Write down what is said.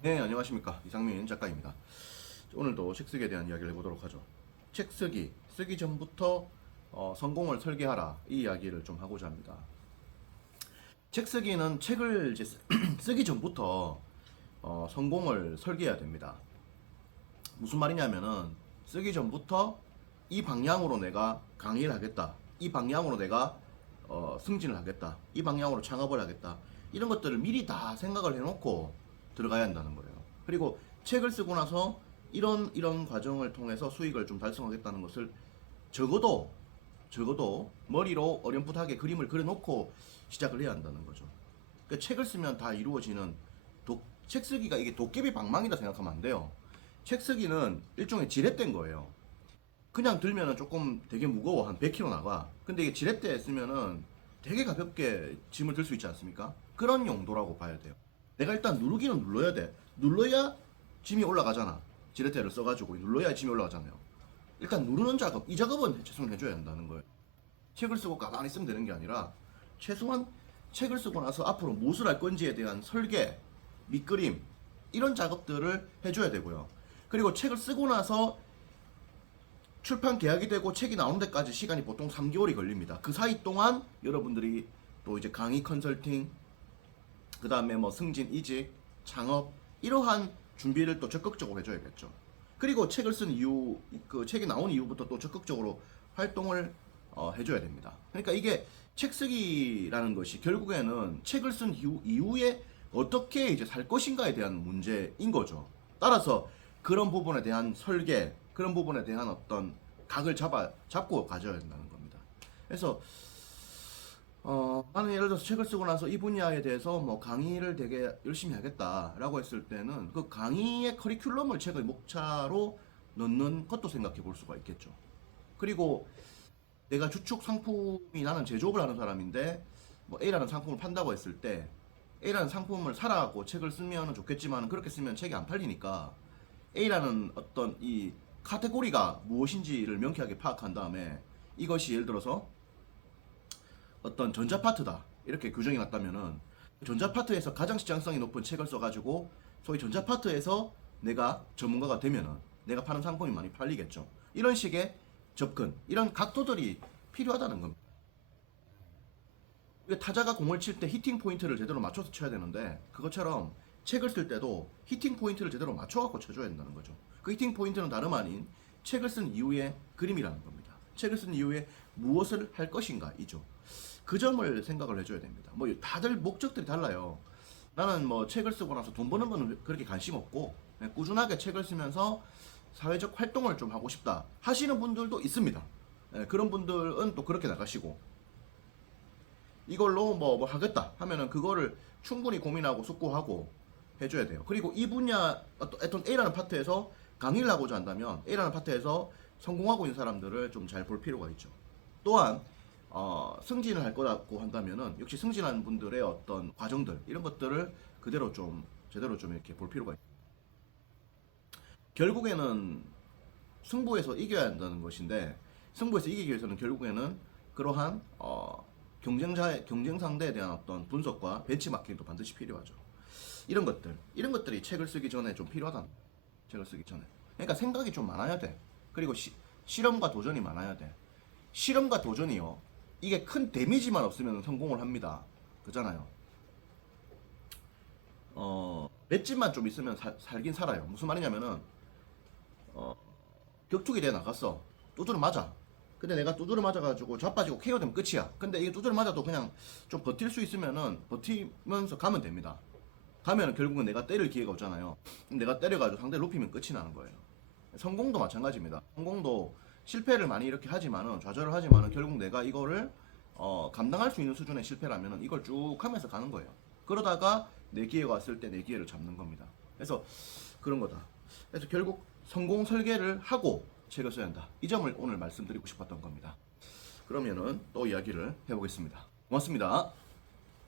네, 안녕하십니까. 이상민 작가입니다. 오늘도 책 쓰기에 대한 이야기를 해보도록 하죠. 책 쓰기 전부터 성공을 설계하라. 이 이야기를 좀 하고자 합니다. 책 쓰기는 책을 이제 쓰기 전부터 성공을 설계해야 됩니다. 무슨 말이냐면은 쓰기 전부터 이 방향으로 내가 강의를 하겠다. 이 방향으로 내가 승진을 하겠다. 이 방향으로 창업을 하겠다. 이런 것들을 미리 다 생각을 해놓고 들어가야 한다는 거예요. 그리고 책을 쓰고 나서 이런 과정을 통해서 수익을 좀 달성하겠다는 것을 적어도 머리로 어렴풋하게 그림을 그려놓고 시작을 해야 한다는 거죠. 그러니까 책을 쓰면 다 이루어지는 책 쓰기가 이게 도깨비 방망이다 생각하면 안 돼요. 책 쓰기는 일종의 지렛대인 거예요. 그냥 들면은 조금 되게 무거워. 한 100kg 나가. 근데 이게 지렛대 쓰면은 되게 가볍게 짐을 들 수 있지 않습니까? 그런 용도라고 봐야 돼요. 내가 일단 누르기는 눌러야 돼. 눌러야 짐이 올라가잖아. 지렛대를 써가지고 눌러야 짐이 올라가잖아요. 일단 누르는 작업, 이 작업은 최소한 해줘야 한다는 거예요. 책을 쓰고 가만히 쓰면 되는 게 아니라 최소한 책을 쓰고 나서 앞으로 무엇을 할 건지에 대한 설계, 밑그림, 이런 작업들을 해줘야 되고요. 그리고 책을 쓰고 나서 출판 계약이 되고 책이 나오는 데까지 시간이 보통 3개월이 걸립니다. 그 사이 동안 여러분들이 또 이제 강의 컨설팅, 그 다음에 뭐 승진, 이직, 창업, 이러한 준비를 또 적극적으로 해줘야겠죠. 그리고 책을 쓴 이후, 그 책이 나온 이후부터 또 적극적으로 활동을 해줘야 됩니다. 그러니까 이게 책 쓰기라는 것이 결국에는 책을 쓴 이후에 어떻게 이제 살 것인가에 대한 문제인 거죠. 따라서 그런 부분에 대한 설계, 그런 부분에 대한 어떤 각을 잡고 가져야 된다는 겁니다. 그래서 나는 예를 들어서 책을 쓰고 나서 이 분야에 대해서 뭐 강의를 되게 열심히 하겠다라고 했을 때는 그 강의의 커리큘럼을 책의 목차로 넣는 것도 생각해 볼 수가 있겠죠. 그리고 내가 주축 상품이, 나는 제조업을 하는 사람인데 뭐 A라는 상품을 판다고 했을 때 A라는 상품을 사라고 책을 쓰면 좋겠지만 그렇게 쓰면 책이 안 팔리니까 A라는 어떤 이 카테고리가 무엇인지를 명쾌하게 파악한 다음에 이것이 예를 들어서 어떤 전자파트다 이렇게 규정이 났다면은 전자파트에서 가장 시장성이 높은 책을 써가지고 소위 전자파트에서 내가 전문가가 되면은 내가 파는 상품이 많이 팔리겠죠. 이런 식의 접근, 이런 각도들이 필요하다는 겁니다. 타자가 공을 칠 때 히팅 포인트를 제대로 맞춰서 쳐야 되는데 그것처럼 책을 쓸 때도 히팅 포인트를 제대로 맞춰갖고 쳐줘야 된다는 거죠. 그 히팅 포인트는 다름 아닌 책을 쓴 이후의 그림이라는 겁니다. 책을 쓴 이후에 무엇을 할 것인가 이죠. 그 점을 생각을 해줘야 됩니다. 뭐 다들 목적들이 달라요. 나는 뭐 책을 쓰고 나서 돈 버는 거는 그렇게 관심 없고 그냥 꾸준하게 책을 쓰면서 사회적 활동을 좀 하고 싶다 하시는 분들도 있습니다. 그런 분들은 또 그렇게 나가시고 이걸로 뭐 하겠다 하면은 그거를 충분히 고민하고 숙고하고 해줘야 돼요. 그리고 이 분야 어떤 A라는 파트에서 강의를 하고자 한다면 A라는 파트에서 성공하고 있는 사람들을 좀 잘 볼 필요가 있죠. 또한 승진을 할 거라고 한다면은 역시 승진하는 분들의 어떤 과정들 이런 것들을 그대로 좀 제대로 좀 이렇게 볼 필요가 있죠. 결국에는 승부에서 이겨야 한다는 것인데 승부에서 이기기 위해서는 결국에는 그러한 경쟁 상대에 대한 어떤 분석과 벤치마킹도 반드시 필요하죠. 이런 것들이 책을 쓰기 전에 좀 필요하다. 책을 쓰기 전에. 그러니까 생각이 좀 많아야 돼. 그리고 실험과 도전이 많아야 돼. 실험과 도전이요. 이게 큰 데미지만 없으면 성공을 합니다. 그잖아요. 맷집만 좀 있으면 살긴 살아요. 무슨 말이냐면은 어, 격투기 대회 나갔어. 두드려 맞아. 근데 내가 두드려 맞아가지고 자빠지고 KO되면 끝이야. 근데 이게 두드려 맞아도 그냥 좀 버틸 수 있으면은 버티면서 가면 됩니다. 가면은 결국은 내가 때릴 기회가 없잖아요. 내가 때려가지고 상대를 높이면 끝이 나는 거예요. 성공도 마찬가지입니다. 성공도 실패를 많이 이렇게 하지만은 좌절을 하지만은 결국 내가 이거를 감당할 수 있는 수준의 실패라면은 이걸 쭉 하면서 가는 거예요. 그러다가 내 기회가 왔을 때 내 기회를 잡는 겁니다. 그래서 그런 거다. 그래서 결국 성공 설계를 하고 책을 써야 한다. 이 점을 오늘 말씀드리고 싶었던 겁니다. 그러면은 또 이야기를 해보겠습니다. 고맙습니다.